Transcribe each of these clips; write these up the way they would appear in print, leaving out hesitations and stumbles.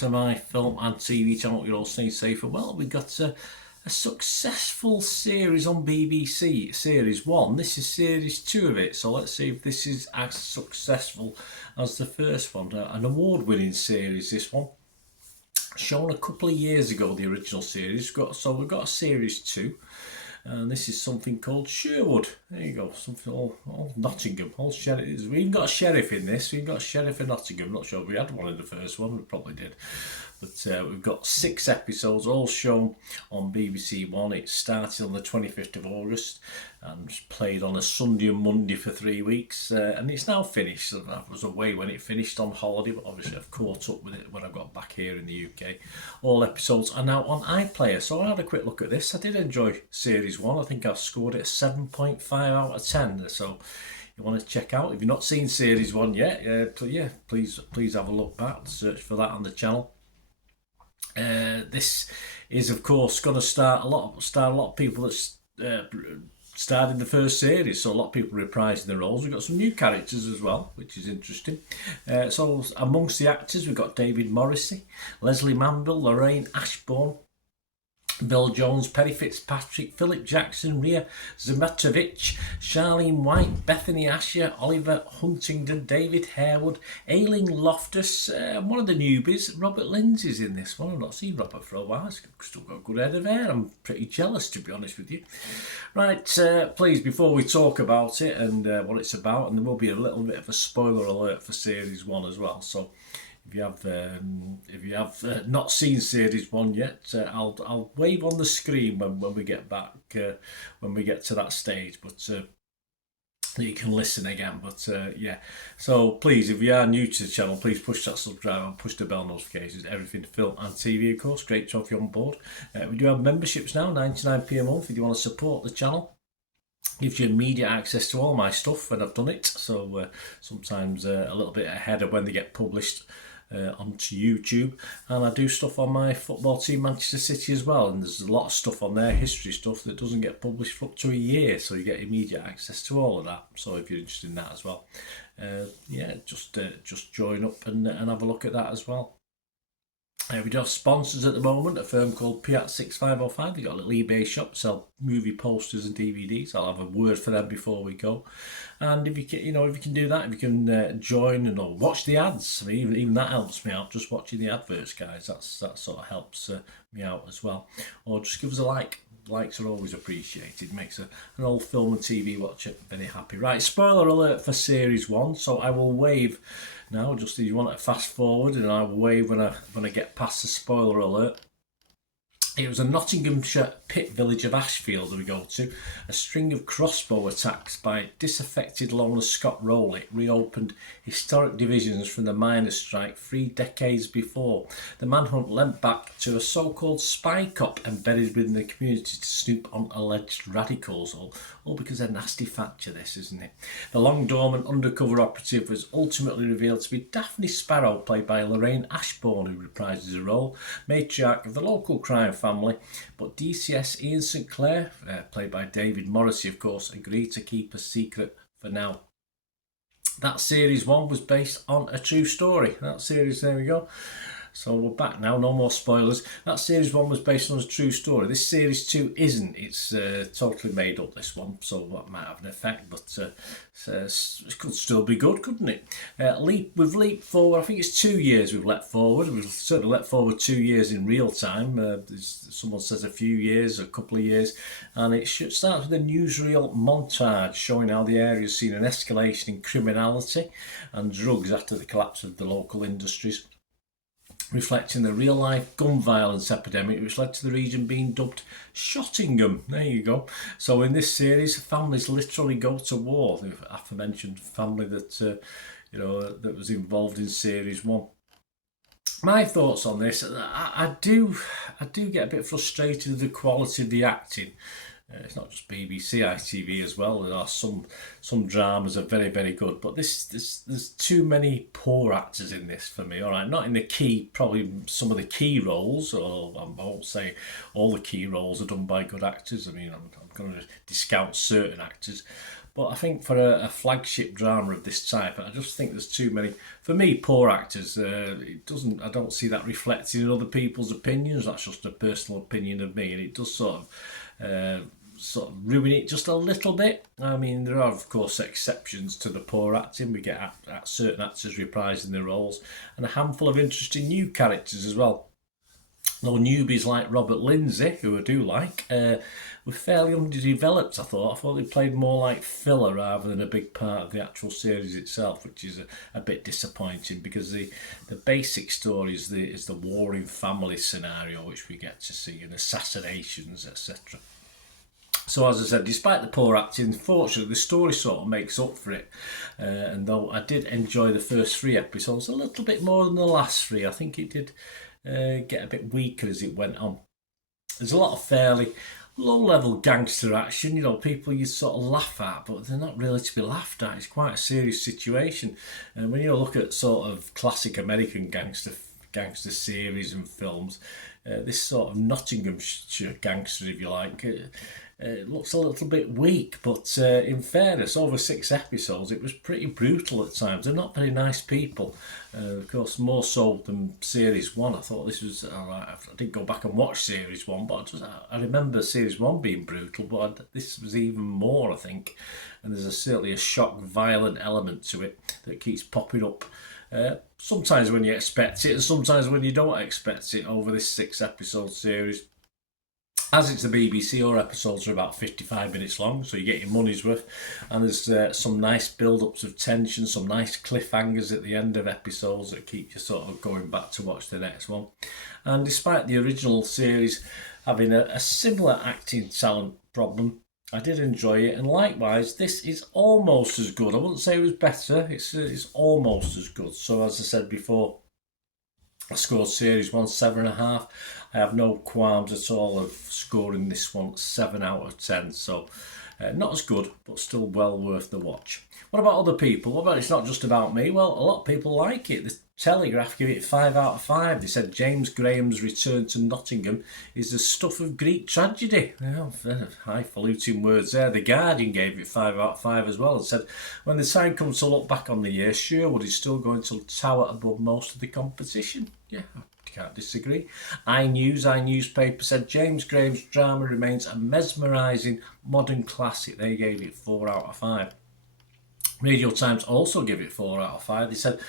to my film and TV channel. You're all staying safe and well. We've got a successful series on BBC, Series 1. This is Series 2 of it, so let's see if this is as successful as the first one. An award-winning series, this one. Shown a couple of years ago, the original series. So we've got a Series 2. And this is something called Sherwood. There you go, something all Nottingham, all sheriff. We even got a sheriff in this. We've got a sheriff in Nottingham. I'm not sure if we had one in the first one. We probably did. But we've got 6 episodes, all shown on BBC One. It started on the 25th of August and was played on a Sunday and Monday for 3 weeks. And it's now finished. I was away when it finished on holiday, but obviously I've caught up with it when I got back here in the UK. All episodes are now on iPlayer. So I had a quick look at this. I did enjoy Series 1. I think I scored it a 7.5 out of 10. So you want to check out. If you've not seen Series 1 yet, please have a look back. Search for that on the channel. This is, of course, going to start a lot of people that started the first series, so a lot of people reprising their roles. We've got some new characters as well, which is interesting. So amongst the actors, we've got David Morrissey, Leslie Manville, Lorraine Ashbourne, Bill Jones, Perry Fitzpatrick, Philip Jackson, Ria Zmatovich, Charlene White, Bethany Asher, Oliver Huntington, David Harewood, Aileen Loftus, one of the newbies, Robert Lindsay's in this one. I've not seen Robert for a while. He's still got a good head of hair. I'm pretty jealous, to be honest with you. Right, please, before we talk about it and what it's about, and there will be a little bit of a spoiler alert for Series 1 as well, so if you have not seen Series 1 yet, I'll wave on the screen when we get back, when we get to that stage, but you can listen again. But yeah, so please, if you are new to the channel, please push that subscribe and push the bell notifications. Everything film and TV, of course. Great to have you on board. We do have memberships now, 99p a month if you want to support the channel. Gives you immediate access to all my stuff when I've done it, so sometimes a little bit ahead of when they get published onto YouTube. And I do stuff on my football team, Manchester City, as well, and there's a lot of stuff on there, history stuff, that doesn't get published for up to a year, so you get immediate access to all of that. So if you're interested in that as well, yeah, just join up and have a look at that as well. We do have sponsors at the moment, a firm called Piat6505. They've got a little eBay shop, sell movie posters and DVDs. I'll have a word for them before we go. And if you can do that, if you can join and or watch the ads, I mean, even that helps me out. Just watching the adverts, guys, that sort of helps me out as well. Or just give us a like. Likes are always appreciated. Makes an old film and TV watcher very happy. Right, spoiler alert for Series 1. So I will wave now, just if you want to fast forward, and I will wave when I get past the spoiler alert. It was a Nottinghamshire pit village of Ashfield that we go to. A string of crossbow attacks by disaffected loner Scott Rowley reopened historic divisions from the miners' strike 3 decades before. The manhunt led back to a so-called spy cop embedded within the community to snoop on alleged radicals. All because they're nasty factor, this, isn't it? The long-dormant undercover operative was ultimately revealed to be Daphne Sparrow, played by Lorraine Ashbourne, who reprises the role, matriarch of the local crime family, but DCS Ian St Clair, played by David Morrissey, of course, agreed to keep a secret for now. That Series 1 was based on a true story. That series, there we go. So we're back now, no more spoilers. That Series 1 was based on a true story. This Series 2 isn't. It's totally made up, this one, so that might have an effect, but it could still be good, couldn't it? We've leaped forward, I think it's 2 years we've leapt forward. We've certainly leapt forward 2 years in real time. Someone says a few years, a couple of years, and it starts with a newsreel montage showing how the area's seen an escalation in criminality and drugs after the collapse of the local industries, reflecting the real-life gun violence epidemic which led to the region being dubbed Shottingham. There you go. So in this series, families literally go to war. The aforementioned family that that was involved in Series 1. My thoughts on this: I do get a bit frustrated with the quality of the acting. It's not just BBC, ITV as well. There are some dramas are very, very good, but there's too many poor actors in this for me. All right, not in the key, probably some of the key roles, or I won't say all the key roles are done by good actors. I mean, I'm going to discount certain actors, But I think for a flagship drama of this type, I just think there's too many, for me, poor actors. I don't see that reflected in other people's opinions. That's just a personal opinion of me, and it does sort of ruin it just a little bit. I mean, there are of course exceptions to the poor acting. We get certain actors reprising their roles, and a handful of interesting new characters as well. Though newbies like Robert Lindsay, who I do like, were fairly underdeveloped, I thought. I thought they played more like filler rather than a big part of the actual series itself, which is a bit disappointing, because the basic story is the warring family scenario, which we get to see, and assassinations, etc. So as I said, despite the poor acting, fortunately the story sort of makes up for it. And though I did enjoy the first 3 episodes a little bit more than the last 3, I think it did get a bit weaker as it went on. There's a lot of fairly low-level gangster action, people you sort of laugh at, but they're not really to be laughed at. It's quite a serious situation. And when you look at sort of classic American gangster series and films, this sort of Nottinghamshire gangster, if you like, it looks a little bit weak, but in fairness, over 6 episodes, it was pretty brutal at times. They're not very nice people. Of course, more so than Series 1. I thought this was alright. I didn't go back and watch Series 1, but I remember Series 1 being brutal, but this was even more, I think. And there's certainly a shock, violent element to it that keeps popping up. Sometimes when you expect it, and sometimes when you don't expect it over this 6-episode series. As it's the BBC, our episodes are about 55 minutes long, so you get your money's worth. And there's some nice build-ups of tension, some nice cliffhangers at the end of episodes that keep you sort of going back to watch the next one. And despite the original series having a similar acting talent problem, I did enjoy it. And likewise, this is almost as good. I wouldn't say it was better, it's almost as good. So as I said before, I scored Series 1 7.5. I have no qualms at all of scoring this one 7 out of 10. So not as good, but still well worth the watch. What about other people? What about it's not just about me? Well, a lot of people like it. The Telegraph give it 5 out of 5. They said James Graham's return to Nottingham is the stuff of Greek tragedy. Highfalutin words there. The Guardian gave it 5 out of 5 as well and said, when the time comes to look back on the year, Sherwood is still going to tower above most of the competition. Yeah, I can't disagree. Our newspaper said James Graham's drama remains a mesmerising modern classic. They gave it 4 out of 5. Radio Times also give it 4 out of 5. They said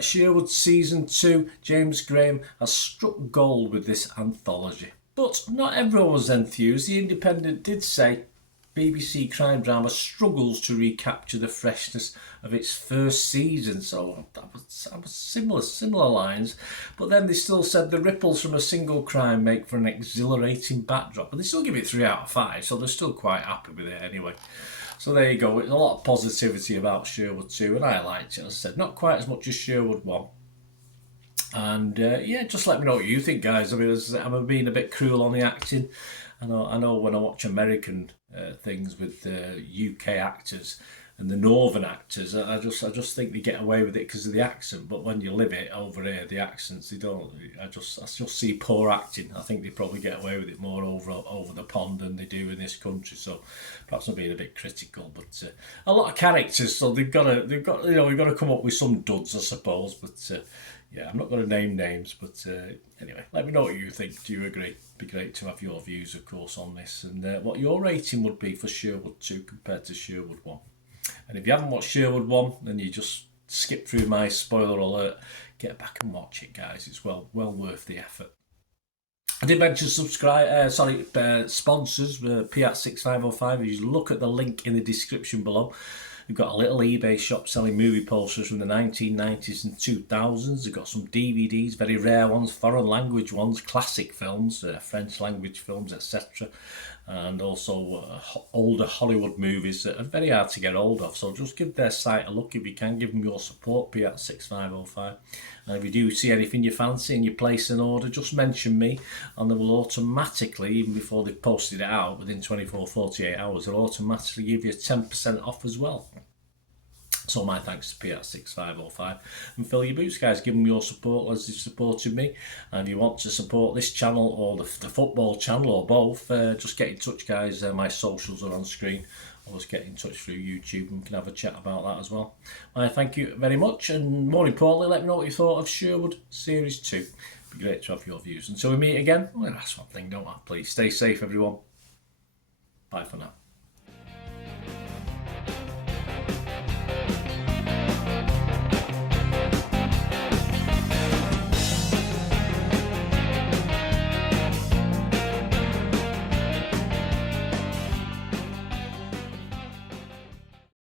Sherwood Season 2, James Graham has struck gold with this anthology. But not everyone was enthused. The Independent did say BBC crime drama struggles to recapture the freshness of its first season. So that was similar lines. But then they still said the ripples from a single crime make for an exhilarating backdrop. And they still give it 3 out of 5, so they're still quite happy with it anyway. So there you go. It's a lot of positivity about Sherwood 2, and I liked it. As I said, not quite as much as Sherwood 1. And yeah, just let me know what you think, guys. I mean, am I being a bit cruel on the acting? I know when I watch American things with UK actors and the northern actors, I just think they get away with it because of the accent. But when you live it over here, the accents, they don't. I just see poor acting. I think they probably get away with it more over the pond than they do in this country. So perhaps I'm being a bit critical, but a lot of characters, so we've got to come up with some duds, I suppose. But yeah, I'm not going to name names, but anyway, let me know what you think. Do you agree? It'd be great to have your views, of course, on this, and what your rating would be for Sherwood 2 compared to Sherwood 1. And if you haven't watched Sherwood 1, then you just skip through my spoiler alert. Get back and watch it, guys. It's well worth the effort. I did mention sponsors, Piat 6505. If you look at the link in the description below, we've got a little eBay shop selling movie posters from the 1990s and 2000s. They've got some DVDs, very rare ones, foreign language ones, classic films, French language films, etc. And also older Hollywood movies that are very hard to get hold of. So just give their site a look if you can. Give them your support, Piat 6505. And if you do see anything you fancy and you place an order, just mention me, and they will automatically, even before they've posted it out, within 24-48 hours, they'll automatically give you 10% off as well. So my thanks to P6505, and fill your boots, guys. Give them your support as you've supported me. And if you want to support this channel or the football channel or both, just get in touch, guys. My socials are on screen. Or just get in touch through YouTube and we can have a chat about that as well. I thank you very much, and more importantly, let me know what you thought of Sherwood Series 2. It'd be great to have your views. Until we meet again, well, that's one thing, don't I? Please stay safe, everyone. Bye for now.